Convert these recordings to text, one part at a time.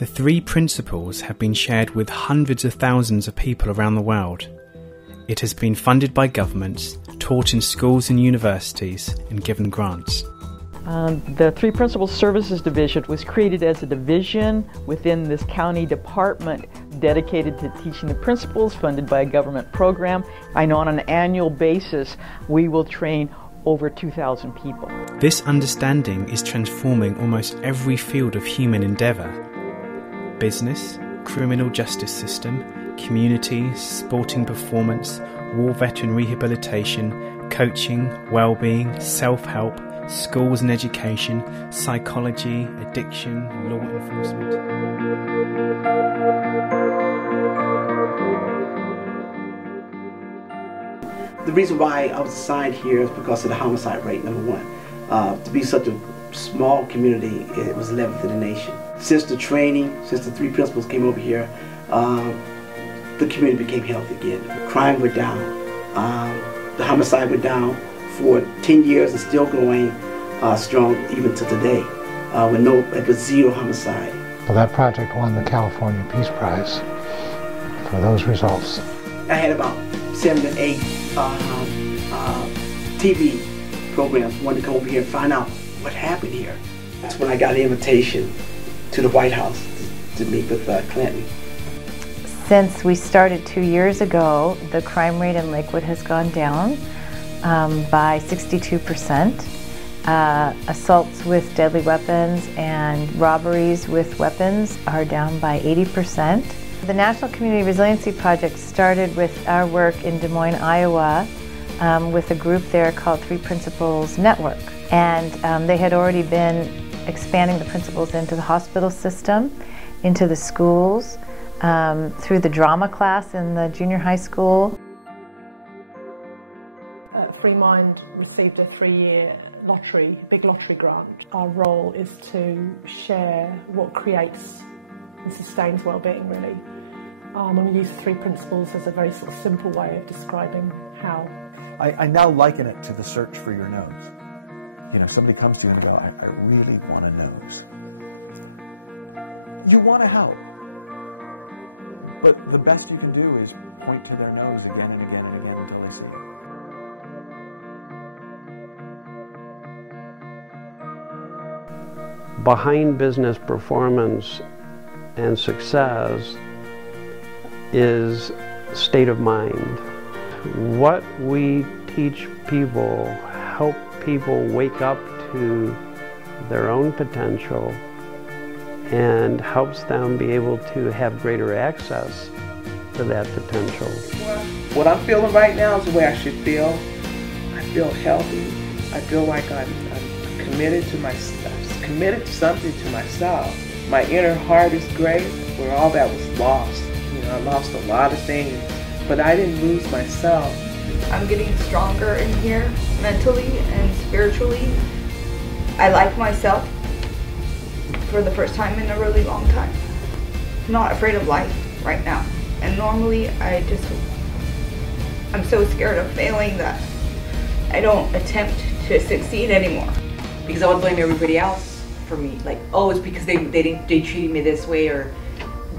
The 3 principles have been shared with hundreds of thousands of people around the world. It has been funded by governments, taught in schools and universities, and given grants. The 3 Principles Services Division was created as a division within this county department dedicated to teaching the principles, funded by a government program. I know on an annual basis we will train over 2,000 people. This understanding is transforming almost every field of human endeavour. Business, criminal justice system, community, sporting performance, war veteran rehabilitation, coaching, well-being, self-help, schools and education, psychology, addiction, law enforcement. The reason why I was assigned here is because of the homicide rate, number one. To be such a small community, it was 11th in the nation. Since the training, since the 3 principles came over here, the community became healthy again. Crime went down. The homicide went down for 10 years and still going strong even to today. It was 0 homicide. Well, that project won the California Peace Prize for those results. I had about 7 to 8 TV programs wanted to come over here and find out what happened here. That's when I got an invitation to the White House to meet with Clinton. Since we started 2 years ago, the crime rate in Lakewood has gone down by 62%. Assaults with deadly weapons and robberies with weapons are down by 80%. The National Community Resiliency Project started with our work in Des Moines, Iowa, with a group there called 3 Principles Network. And they had already been expanding the principles into the hospital system, into the schools, through the drama class in the junior high school. Freemind received a 3-year lottery, big lottery grant. Our role is to share what creates and sustains well-being, really. I'm going to use 3 principles as a very sort of simple way of describing how. I now liken it to the search for your nose. You know, somebody comes to you and go, I really want a nose. You want to help. But the best you can do is point to their nose again and again and again until they see it. Behind business performance and success is state of mind. What we teach people help people wake up to their own potential and helps them be able to have greater access to that potential. What I'm feeling right now is the way I should feel. I feel healthy. I feel like I'm committed to committed to something to myself. My inner heart is great, where all that was lost. You know, I lost a lot of things, but I didn't lose myself. I'm getting stronger in here, mentally and spiritually. I like myself for the first time in a really long time. I'm not afraid of life right now. And normally I'm so scared of failing that I don't attempt to succeed anymore. Because I would blame everybody else for me. Like, oh, it's because they treated me this way, or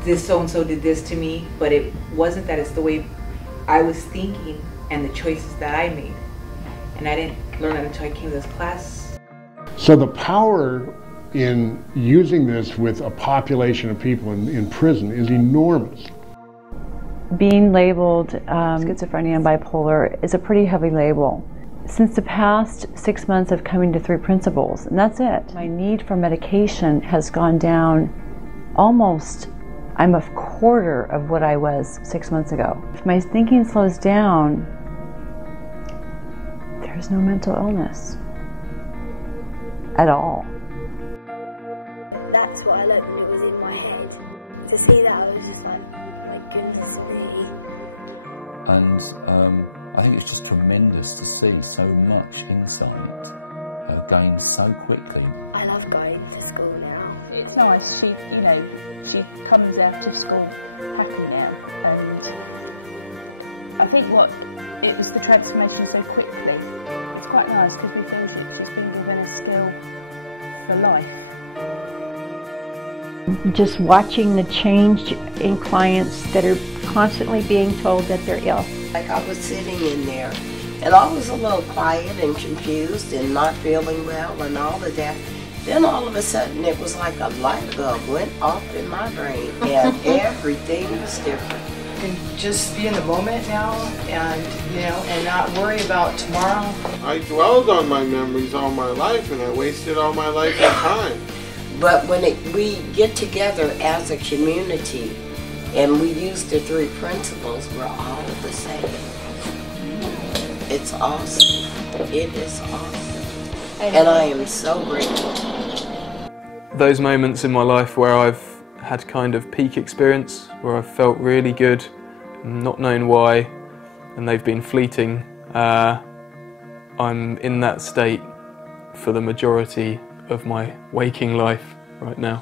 this so-and-so did this to me. But it wasn't that, it's the way I was thinking and the choices that I made. And I didn't learn that until I came to this class. So the power in using this with a population of people in prison is enormous. Being labeled schizophrenia and bipolar is a pretty heavy label. Since the past 6 months of coming to 3 Principles, and that's it, my need for medication has gone down almost, I'm a quarter of what I was 6 months ago. If my thinking slows down, there's no mental illness at all. That's what I learned when it was in my head. To see that, I was just like, my goodness me. And I think it's just tremendous to see so much insight going so quickly. I love going to school now. It's nice. She comes out of school happy now, and I think it was the transformation so quickly. It's quite nice because we feel she's just been given a skill for life. Just watching the change in clients that are constantly being told that they're ill. Like I was sitting in there and I was a little quiet and confused and not feeling well and all of that. Then all of a sudden it was like a light bulb went off in my brain and everything was different. And just be in the moment now and, and not worry about tomorrow. I dwelled on my memories all my life and I wasted all my life and time. But when we get together as a community and we use the 3 principles, we're all the same. It's awesome. It is awesome. And I am so grateful. Those moments in my life where I've had kind of peak experience, where I've felt really good, not knowing why, and they've been fleeting, I'm in that state for the majority of my waking life right now.